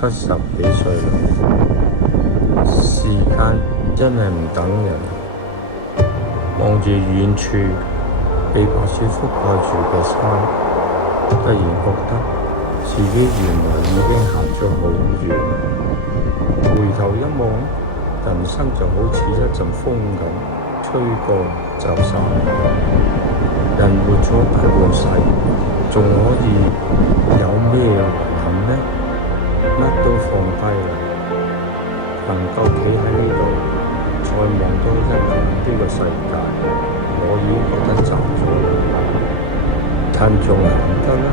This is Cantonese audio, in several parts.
70幾歲啦，時間真係唔等人。望住遠處被白雪覆蓋住嘅山，突然覺得自己原來已經行咗好遠。回頭一望，人生就好似一陣風咁，吹過就散。人活咗大半世，仲可以有咩遺憾呢？乜都放低啦，能夠企喺呢度，再望多一眼呢個世界，我已經覺得賺咗啦。趁仲行得啦，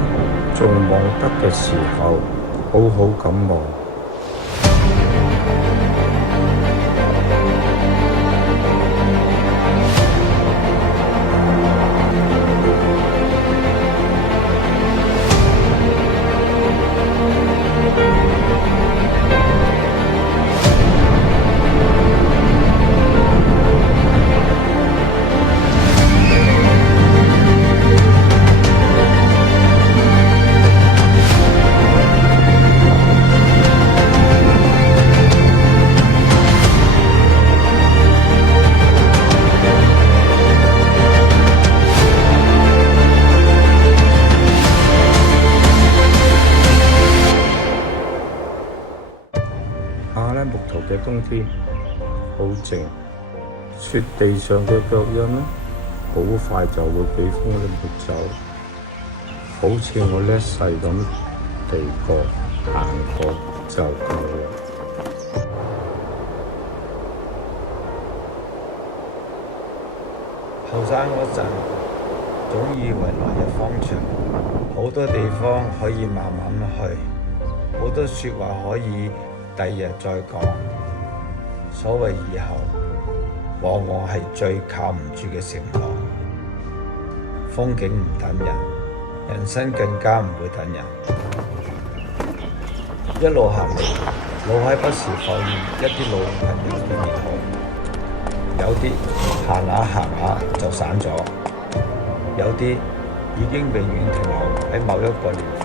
仲望得嘅時候，好好咁望。阿拉木圖嘅冬天好靜，雪地上嘅腳印呢，好快就會俾風抹走，好似我呢一世咁嚟過行過就夠啦。後生嗰陣，總以為來日方長，好多地方可以慢慢去，好多說話可以第日再講。所謂以後，往往係最靠唔住嘅承諾。風景唔等人，人生更加唔會等人。一路行嚟，腦海不時浮現一啲老朋友嘅面孔，有啲行下行下就散咗，有啲已經永遠停留喺某一個年份。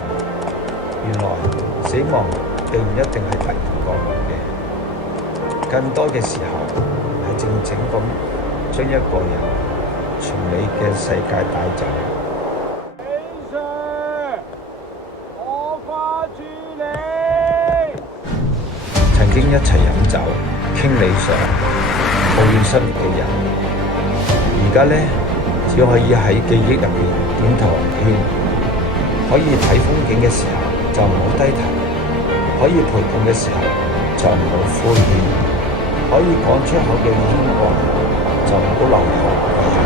原來死亡並唔一定係突然降臨嘅，更多嘅時候係靜靜咁將一個人從你嘅世界帶走。李 Sir， 我掛住你。曾經一齊飲酒傾理想，抱怨失戀嘅人，而家呢，只可以喺記憶入面點頭圈。可以睇風景嘅時候就唔好低頭，可以陪伴嘅時候就唔好敷衍，可以講出口嘅牽掛就唔好留後遺憾。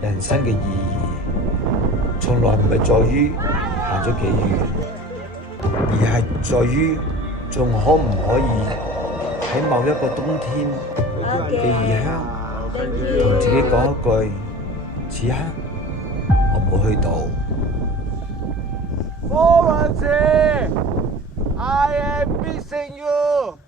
人生嘅意義，從來唔係在於行咗幾遠，而係在於仲可唔可以喺某一個冬天嘅異鄉，同自己講一句：此刻我冇去到。Forward, I am missing you.